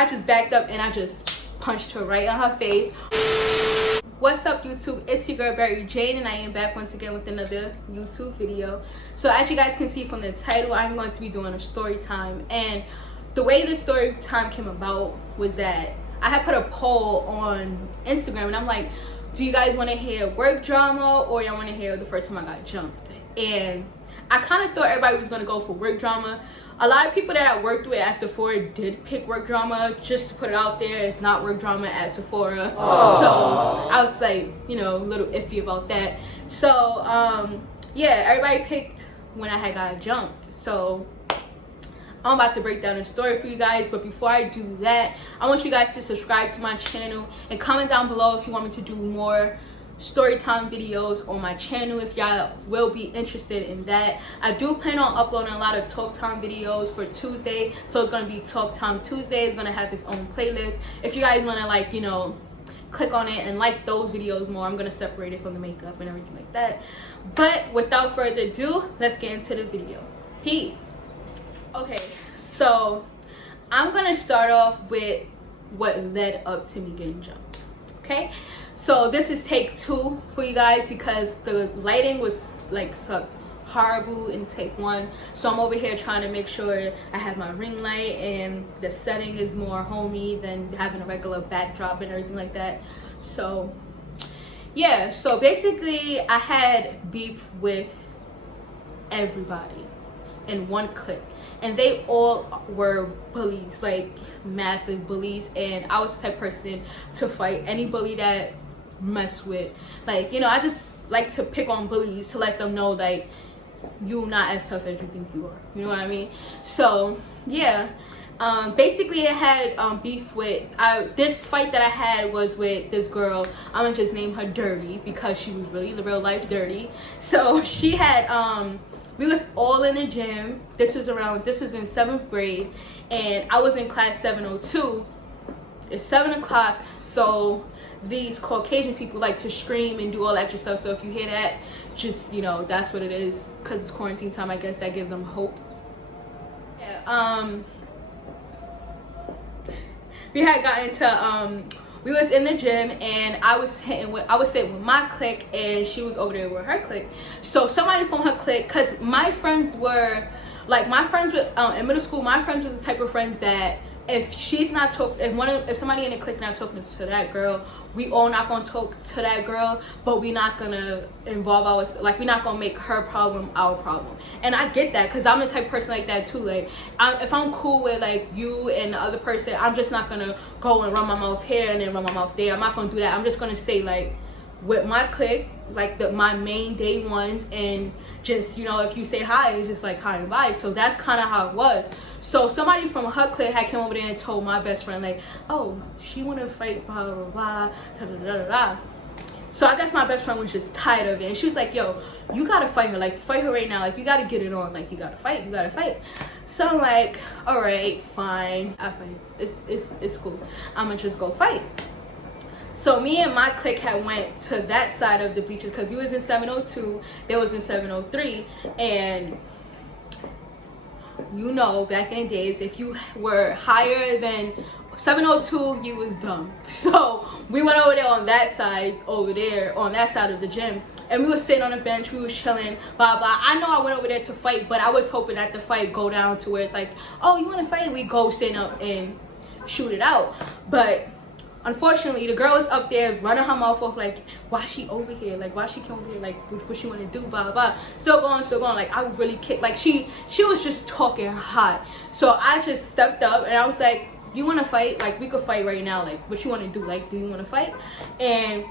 I just backed up and I just punched her right on her face. What's up, YouTube? It's your girl Barry Jane, and I am back once again with another YouTube video. So as you guys can see from the title, I'm going to be doing a story time. And the way this story time came about was that I had put a poll on Instagram, and I'm like, do you guys want to hear work drama, or y'all want to hear the first time I got jumped? And I kind of thought everybody was going to go for work drama. A lot of people that I worked with at Sephora did pick work drama. Just to put it out there, it's not work drama at Sephora. Aww. So I was like, you know, a little iffy about that. So yeah, everybody picked when I had got jumped. So I'm about to break down the story for you guys, but before I do that, I want you guys to subscribe to my channel and comment down below if you want me to do more storytime videos on my channel, if y'all will be interested in that. I do plan on uploading a lot of talk time videos for Tuesday, so it's going to be Talk Time Tuesday. It's going to have its own playlist. If you guys want to, like, you know, click on it and like those videos more, I'm going to separate it from the makeup and everything like that. But without further ado, let's get into the video. Peace. Okay, so I'm going to start off with what led up to me getting jumped. Okay, so this is take 2 for you guys because the lighting was like so horrible in take 1. So I'm over here trying to make sure I have my ring light and the setting is more homey than having a regular backdrop and everything like that. So yeah, so basically I had beef with everybody in one clique, and they all were bullies, like massive bullies. And I was the type of person to fight any bully that mess with, like, you know, I just like to pick on bullies to let them know, like, you're not as tough as you think you are, you know what I mean? So yeah, basically I had beef with this fight that I had was with this girl. I'm gonna just name her Dirty because she was really the real life dirty. So she had we was all in the gym. This was in 7th grade, and I was in class 702. It's 7 o'clock, so these Caucasian people like to scream and do all extra stuff. So if you hear that, just, you know, that's what it is, because it's quarantine time. I guess that gives them hope. Yeah, we had gotten to we was in the gym, and I was sitting with my clique, and she was over there with her clique. So somebody from her clique, because my friends were like, in middle school, my friends were the type of friends that if she's not if somebody in the clique not talking to that girl, we all not gonna talk to that girl, but we not gonna involve ourselves, like, we're not gonna make her problem our problem. And I get that, because I'm the type of person like that too. Like, if I'm cool with like you and the other person, I'm just not gonna go and run my mouth here and then run my mouth there. I'm not gonna do that. I'm just gonna stay like with my clique, like my main day ones, and just, you know, if you say hi, it's just like hi and bye. So that's kind of how it was. So somebody from her clique had came over there and told my best friend, like, oh, she want to fight, blah blah blah, da da da da. So I guess my best friend was just tired of it, and she was like, yo, you gotta fight her, like, fight her right now, like, you gotta get it on, like, you gotta fight. So I'm like, all right, fine, I fight. It's cool. I'm gonna just go fight. So me and my clique had went to that side of the beaches, because we was in 702, they was in 703, and you know, back in the days, if you were higher than 702, you was dumb. So we went over there on that side, on that side of the gym, and we was sitting on a bench, we was chilling, blah blah. I know I went over there to fight, but I was hoping that the fight go down to where it's like, oh, you want to fight? We go stand up and shoot it out. But unfortunately, the girl was up there running her mouth off, like, why she over here? Like, why she came over here? Like, what she want to do? Blah, blah. Still going. Like, I really kicked. Like, she was just talking hot. So I just stepped up, and I was like, you want to fight? Like, we could fight right now. Like, what you want to do? Like, do you want to fight? And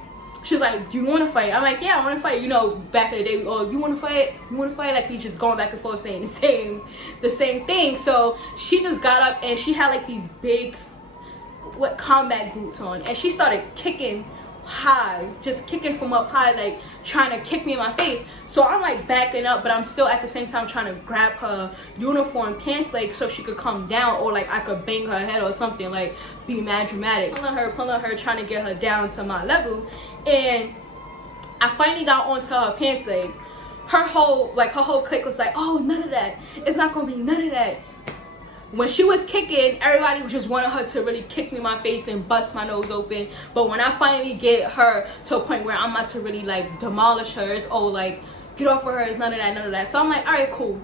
she's like, do you want to fight? I'm like, yeah, I want to fight. You know, back in the day, oh, you want to fight? You want to fight? Like, we just going back and forth saying the same thing. So she just got up, and she had, like, these big combat boots on, and she started kicking high, just kicking from up high, like trying to kick me in my face. So I'm like backing up, but I'm still at the same time trying to grab her uniform pants leg so she could come down, or like I could bang her head or something, like be mad dramatic, pulling her, trying to get her down to my level. And I finally got onto her pants leg. Her whole clique was like, oh, none of that, it's not gonna be none of that. when she was kicking, everybody just wanted her to really kick me in my face and bust my nose open. But when I finally get her to a point where I'm about to really like demolish her, it's like get off of her, it's none of that. So I'm like, all right, cool,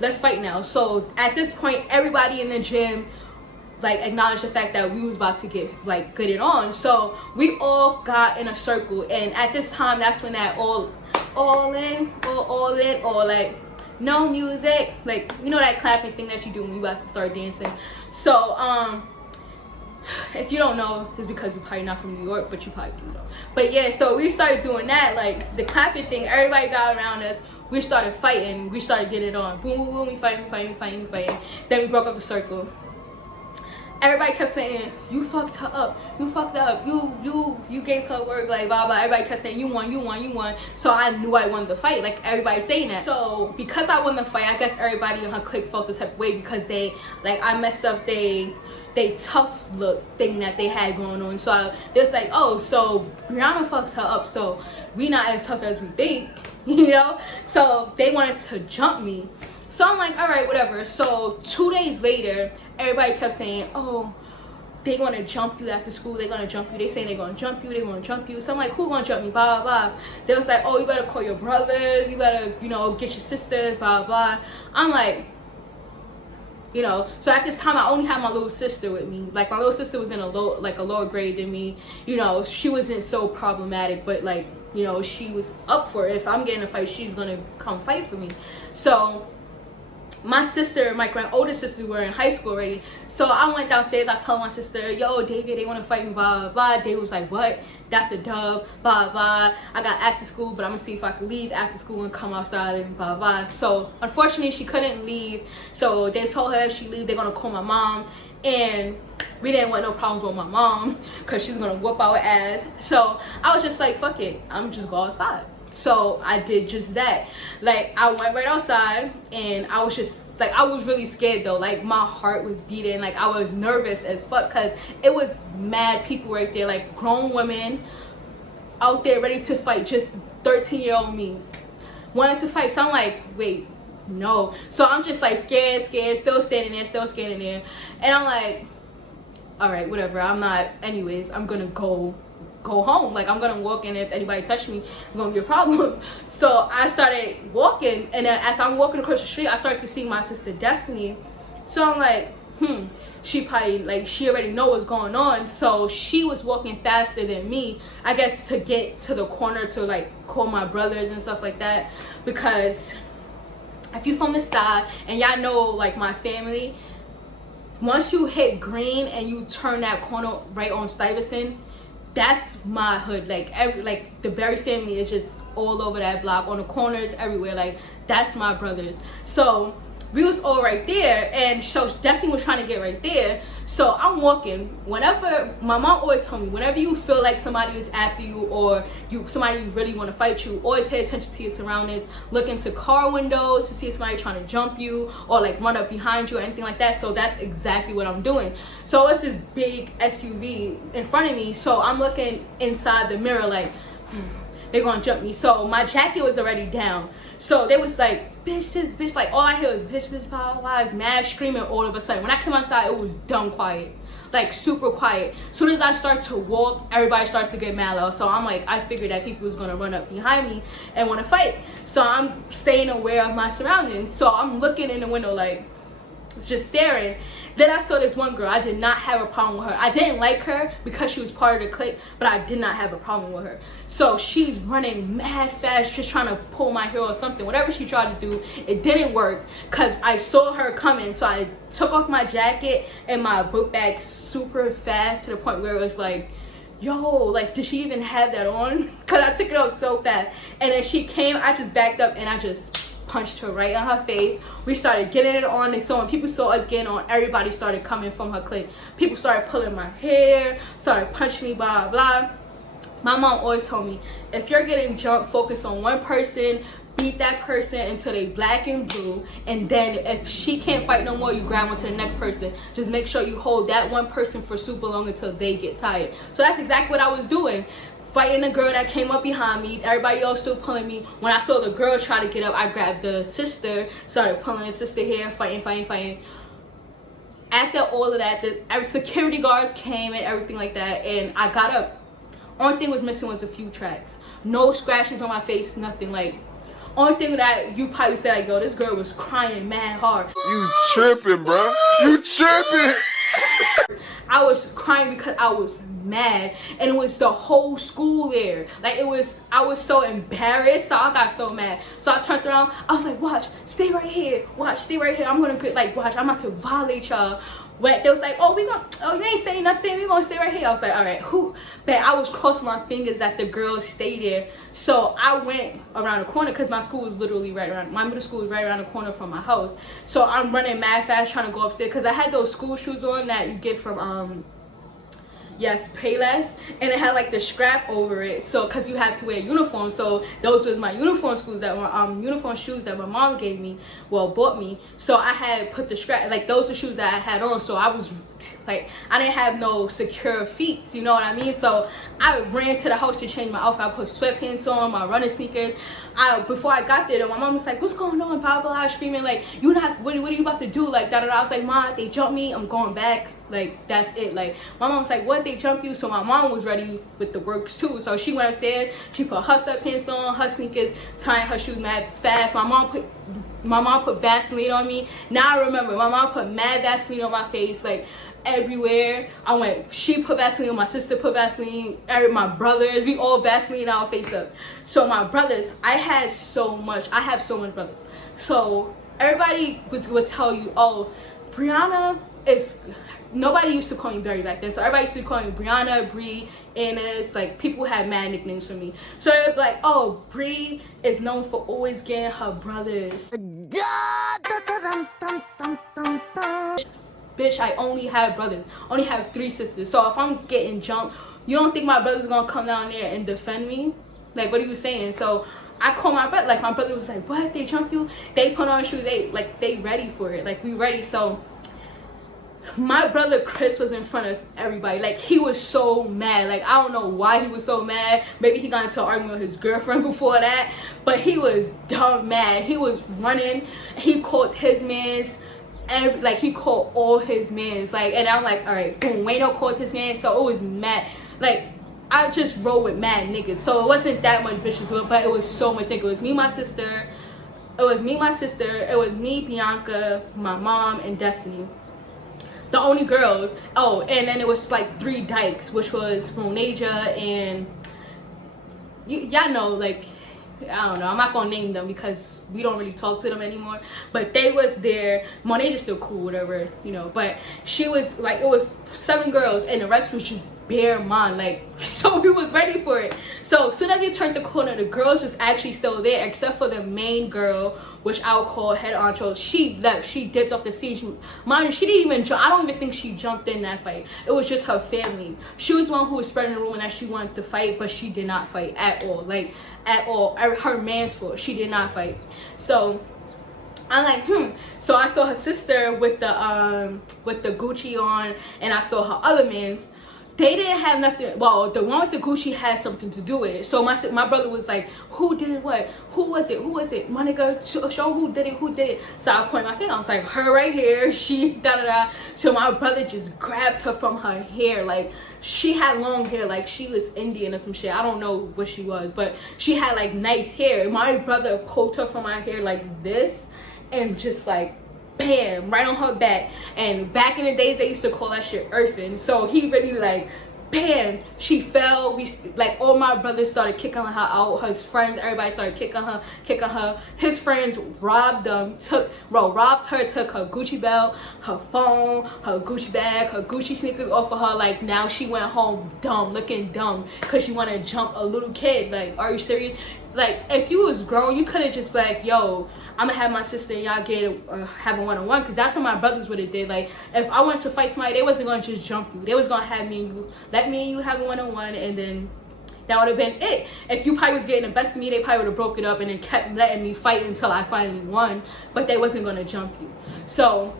let's fight now. So at this point, everybody in the gym like acknowledged the fact that we was about to get it on. So we all got in a circle, and at this time, that's when that all in, or like no music, like you know that clapping thing that you do when you about to start dancing. So if you don't know, it's because you're probably not from New York, but you probably do know. But yeah, so we started doing that, like the clapping thing. Everybody got around us. We started fighting. We started getting it on. Boom, boom, boom. We fighting. Then we broke up the circle. Everybody kept saying, you fucked her up, you gave her work, like blah blah. Everybody kept saying, you won. So I knew I won the fight, like everybody saying that. So because I won the fight, I guess everybody in her clique felt the type of way, because they I messed up they tough look thing that they had going on. So they was like, oh, so Brianna fucked her up, so we not as tough as we think, you know. So they wanted to jump me. So I'm like, all right, whatever. So 2 days later, everybody kept saying, oh, they gonna jump you after school. They gonna jump you. They saying they gonna jump you. They gonna jump you. So I'm like, who gonna jump me? Blah, blah, blah. They was like, oh, you better call your brother. You better, you know, get your sisters, blah, blah. I'm like, you know. So at this time, I only had my little sister with me. Like, my little sister was in a lower grade than me. You know, she wasn't so problematic, but like, you know, she was up for it. If I'm getting a fight, she's gonna come fight for me. So my sister and my older sister were in high school already. So I went downstairs. I told my sister, yo, David, they want to fight me, blah, blah, blah. David was like, what? That's a dub, blah, blah. I got after school, but I'm going to see if I can leave after school and come outside and blah, blah. So unfortunately, she couldn't leave. So they told her if she leave, they're going to call my mom. And we didn't want no problems with my mom because she's going to whoop our ass. So I was just like, fuck it. I'm just go outside. So I did just that. Like, I went right outside, and I was just like, I was really scared though. Like, my heart was beating. Like, I was nervous as fuck because it was mad people right there, like grown women out there ready to fight. Just 13-year-old me wanted to fight. So I'm like, wait, no. So I'm just like scared, still standing there. And I'm like, all right, whatever. I'm not, anyways, I'm gonna go home. Like, I'm gonna walk, and if anybody touched me, it's gonna be a problem. So I started walking, and then as I'm walking across the street, I started to see my sister Destiny. So I'm like, she probably, like, she already know what's going on. So she was walking faster than me, I guess, to get to the corner to like call my brothers and stuff like that. Because if you from the side and y'all know, like, my family, once you hit green and you turn that corner right on Stuyvesant, that's my hood. Like, the Berry family is just all over that block, on the corners, everywhere. Like, that's my brothers. So we was all right there, and so Destiny was trying to get right there. So I'm walking. Whenever, my mom always told me, whenever you feel like somebody is after you, or somebody really want to fight you, always pay attention to your surroundings. Look into car windows to see if somebody trying to jump you or like run up behind you or anything like that. So that's exactly what I'm doing. So it's this big SUV in front of me. So I'm looking inside the mirror like, they're gonna jump me. So my jacket was already down. So they was like, bitch, like all I hear is bitch, blah, blah, blah, mad screaming all of a sudden. When I came outside, it was dumb quiet, like super quiet. Soon as I start to walk, everybody starts to get mad loud. So I'm like, I figured that people was gonna run up behind me and wanna fight. So I'm staying aware of my surroundings. So I'm looking in the window like, just staring. Then I saw this one girl. I did not have a problem with her. I didn't like her because she was part of the clique, but I did not have a problem with her. So she's running mad fast, just trying to pull my hair or something. Whatever she tried to do, it didn't work because I saw her coming. So I took off my jacket and my book bag super fast to the point where it was like, yo, like, did she even have that on? Because I took it off so fast. And then she came, I just backed up and I just punched her right on her face. We started getting it on, and so when people saw us getting on, everybody started coming from her clique. People started pulling my hair, started punching me, blah, blah. My mom always told me, if you're getting jumped, focus on one person, beat that person until they black and blue, and then if she can't fight no more, you grab on to the next person. Just make sure you hold that one person for super long until they get tired. So that's exactly what I was doing. Fighting the girl that came up behind me. Everybody else still pulling me. When I saw the girl try to get up, I grabbed the sister, started pulling the sister hair, fighting. After all of that, the security guards came and everything like that, and I got up. Only thing was missing was a few tracks. No scratches on my face, nothing. Like, only thing that you probably say, like, yo, this girl was crying mad hard. You tripping, bro. You tripping. I was crying because I was mad, and it was the whole school there. Like, I was so embarrassed, so I got so mad. So I turned around, I was like, watch, stay right here. Watch, stay right here. I'm gonna get, like, watch, I'm about to violate y'all. They was like, oh, you ain't saying nothing, we gonna stay right here. I was like, all right, who? But I was crossing my fingers that the girls stayed there. So I went around the corner, because my school was literally my middle school was right around the corner from my house. So I'm running mad fast trying to go upstairs, because I had those school shoes on that you get from yes, Payless, and it had like the strap over it, so because you have to wear a uniform. So those was my uniform shoes that were uniform shoes that my mom gave me, bought me. So I had put the strap, like those are shoes that I had on, so I was like, I didn't have no secure feet, you know what I mean? So I ran to the house to change my outfit. I put sweatpants on, my running sneakers. Before I got there, my mom was like, what's going on, blah blah blah, screaming like, what are you about to do, like da da da. I was like, Mom, they jumped me, I'm going back, like that's it. Like, my mom was like, what, they jump you? So my mom was ready with the works too, so she went upstairs, she put her sweatpants on, her sneakers, tying her shoes mad fast. My mom put Vaseline on me. Now I remember, my mom put mad Vaseline on my face, like everywhere. She put Vaseline on, my sister put Vaseline, my brothers, we all Vaseline our face up. So my brothers, I have so much brothers. So everybody would tell you, oh, Brianna is, nobody used to call me Barry back then, so everybody used to call me Brianna, Bree, Anna's, like people had mad nicknames for me. So they'd be like, oh, Bree is known for always getting her brothers. Bitch, I only have brothers, only have 3 sisters. So if I'm getting jumped, you don't think my brother's gonna come down there and defend me? Like, what are you saying? So I called my brother, like my brother was like, what, they jumped you? They put on shoes, they ready for it, like we ready. So my brother Chris was in front of everybody. Like, he was so mad. Like, I don't know why he was so mad. Maybe he got into an argument with his girlfriend before that, but he was dumb mad. He was running, he called his mans, he called all his mans, like, and I'm like, all right, boom, Wayno called his man. So it was mad. Like, I just roll with mad niggas, so it wasn't that much bitches to it, but it was so much niggas. It was me, my sister, it was me, Bianca, my mom, and Destiny, the only girls. Oh, and then it was like 3 dykes, which was Ronaja and y'all know, like, I don't know, I'm not gonna name them because we don't really talk to them anymore, but they was there. Monaja's still cool, whatever, you know, but she was like, it was 7 girls and the rest was just bare man, like, so we was ready for it. So as soon as we turned the corner, the girls was actually still there, except for the main girl, which I would call head honcho. She left, she dipped off the scene. Mind you, she didn't even jump. I don't even think she jumped in that fight. It was just her family. She was one who was spreading the rumor that she wanted to fight, but she did not fight at all, like at all. Her man's fault, she did not fight. So I'm like, So I saw her sister with the Gucci on, and I saw her other man's. They didn't have nothing. Well, the one with the Gucci had something to do with it. So my brother was like, who did what? Who was it? My nigga, show who did it. So I pointed my finger. I was like, her right here. She da da da. So my brother just grabbed her from her hair. Like, she had long hair, like she was Indian or some shit. I don't know what she was, but she had like nice hair. My brother pulled her from my hair like this, and just like, bam, right on her back. And back in the days, they used to call that shit earthing. So he really like, bam, she fell. We like, all my brothers started kicking her out. His friends, everybody started kicking her. His friends robbed her, took her Gucci belt, her phone, her Gucci bag, her Gucci sneakers off of her. Like, now she went home looking dumb because she wanted to jump a little kid. Like, are you serious? Like, if you was grown, you could have just been like, yo, I'm gonna have my sister and y'all get have a one-on-one, because that's what my brothers would have did. Like, if I wanted to fight somebody, they wasn't gonna just jump you. They was gonna have let me and you have a one-on-one, and then that would have been it. If you probably was getting the best of me, they probably would have broke it up and then kept letting me fight until I finally won, but they wasn't gonna jump you. So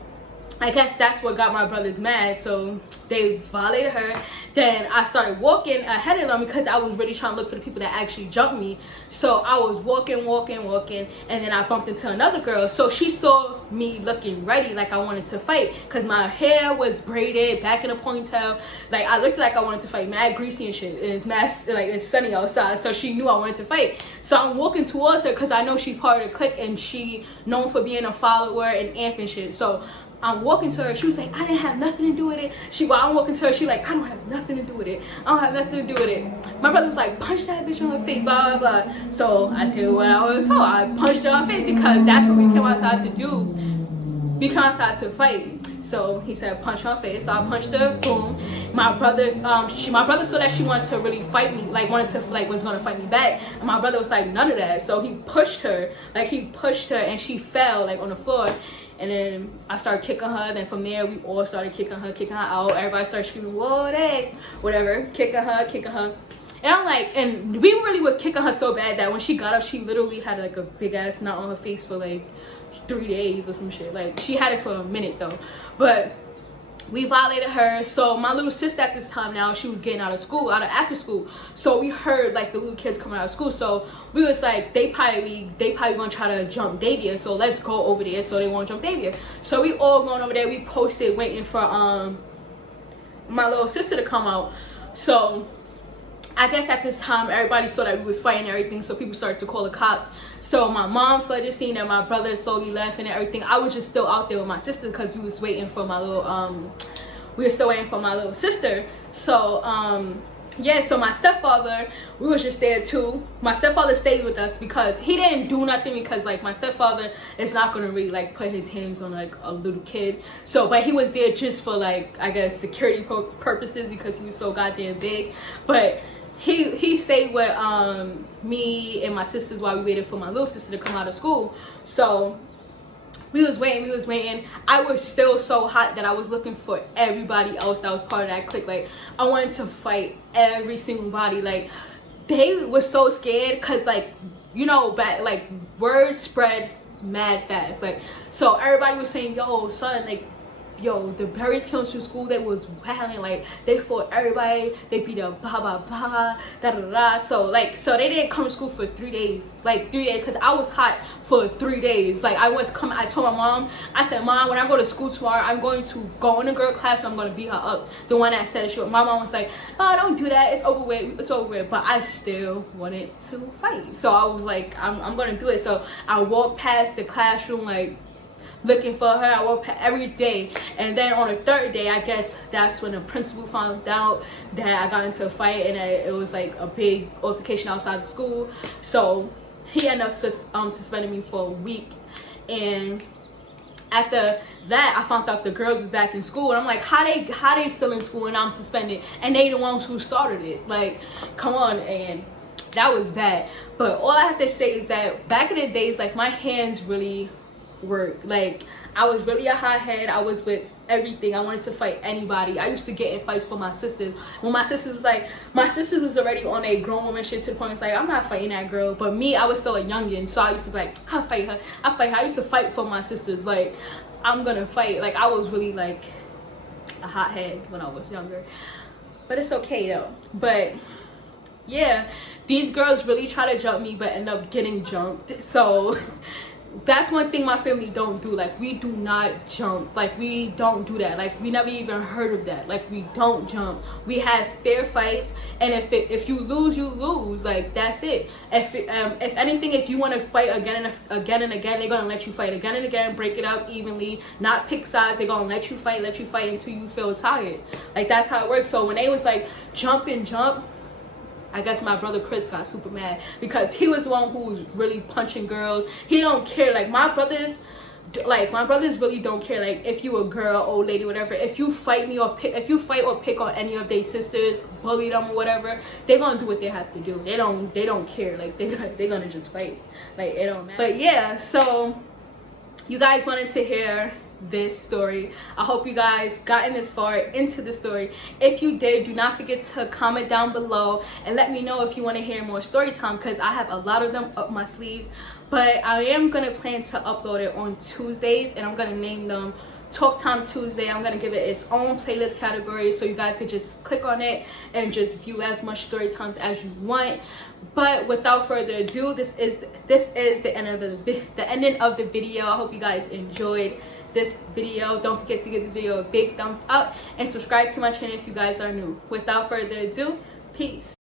I guess that's what got my brothers mad, so they violated her. Then I started walking ahead of them because I was really trying to look for the people that actually jumped me. So I was walking, and then I bumped into another girl. So she saw me looking ready, like I wanted to fight, because my hair was braided back in a ponytail. Like I looked like I wanted to fight, mad greasy and shit, and it's mad, like it's sunny outside, so she knew I wanted to fight. So I'm walking towards her because I know she's part of the clique and she known for being a follower and amp and shit. So I'm walking to her. She was like, I didn't have nothing to do with it. While I'm walking to her, she like, I don't have nothing to do with it. I don't have nothing to do with it. My brother was like, punch that bitch on her face, blah, blah, blah. So I did what I was told. I punched her on her face because that's what we came outside to do. We came outside to fight. So he said, punch her face. So I punched her, boom. My brother saw that she wanted to really fight me, like was gonna fight me back. And my brother was like, none of that. So he pushed her, and she fell like on the floor. And then I started kicking her. Then from there, we all started kicking her out. Everybody started screaming, whoa, they, whatever, kicking her. And I'm like, and we really were kicking her so bad that when she got up, she literally had like a big ass knot on her face for like 3 days or some shit. Like she had it for a minute though. But we violated her. So my little sister at this time now, she was getting out of after school. So we heard like the little kids coming out of school. So we was like, they probably gonna try to jump Davia. So let's go over there so they won't jump Davia. So we all going over there. We posted waiting for my little sister to come out. So I guess at this time everybody saw that we was fighting and everything, so people started to call the cops. So my mom fled the scene and my brother slowly left and everything. I was just still out there with my sister because we was waiting for my little we were still waiting for my little sister. So yeah, so my stepfather, we was just there too. My stepfather stayed with us because he didn't do nothing, because like my stepfather is not gonna really like put his hands on like a little kid. So but he was there just for like, I guess, security purposes because he was so goddamn big. But he stayed with me and my sisters while we waited for my little sister to come out of school. So we was waiting. I was still so hot that I was looking for everybody else that was part of that clique. Like I wanted to fight every single body. Like they was so scared because, like, you know, back like word spread mad fast. Like so everybody was saying, yo son, like, yo, the Berries came to school, they was wailing, like they fought everybody, they beat up blah blah blah, da da da. So they didn't come to school for 3 days, because I was hot for 3 days. Like I told my mom, I said, Mom, when I go to school tomorrow, I'm going to go in a girl class and I'm going to beat her up. The one that said it. My mom was like, oh, don't do that, it's over with. But I still wanted to fight, so I was like, I'm going to do it. So I walked past the classroom like looking for her. I walked every day, and then on the 3rd day, I guess that's when the principal found out that I got into a fight, and it was like a big altercation outside the school. So he ended up suspending me for a week. And after that, I found out the girls was back in school, and I'm like, how they still in school and I'm suspended, and they the ones who started it? Like, come on. And that was that. But all I have to say is that back in the days, like, my hands really work. Like I was really a hothead. I was with everything. I wanted to fight anybody. I used to get in fights for my sisters. When my sisters was already on a grown woman shit to the point it's like, I'm not fighting that girl. But me, I was still a youngin', so I used to be like, I'll fight her. I used to fight for my sisters. Like I'm gonna fight. Like I was really like a hothead when I was younger. But it's okay though. But yeah, these girls really try to jump me but end up getting jumped. So that's one thing my family don't do. Like we do not jump. Like we don't do that. Like we never even heard of that. Like we don't jump. We have fair fights, and if you lose, you lose. Like that's it. If anything, if you want to fight again and again, they're gonna let you fight again and again. Break it up evenly, not pick sides. They're gonna let you fight until you feel tired. Like that's how it works. So when they was like jump, I guess my brother Chris got super mad because he was the one who was really punching girls. He don't care. Like my brothers really don't care. Like if you a girl, old lady, whatever, if you fight or pick on any of their sisters, bully them or whatever, they're gonna do what they have to do. They don't care. Like they're gonna just fight. Like it don't matter. But yeah, so you guys wanted to hear this story. I hope you guys gotten this far into the story. If you did, do not forget to comment down below and let me know if you want to hear more story time, because I have a lot of them up my sleeves. But I am gonna plan to upload it on Tuesdays, and I'm gonna name them Talk Time Tuesday. I'm gonna give it its own playlist category, so you guys could just click on it and just view as much story times as you want. But without further ado, this is the end of the ending of the video. I hope you guys enjoyed this video. Don't forget to give this video a big thumbs up and subscribe to my channel if you guys are new. Without further ado, peace.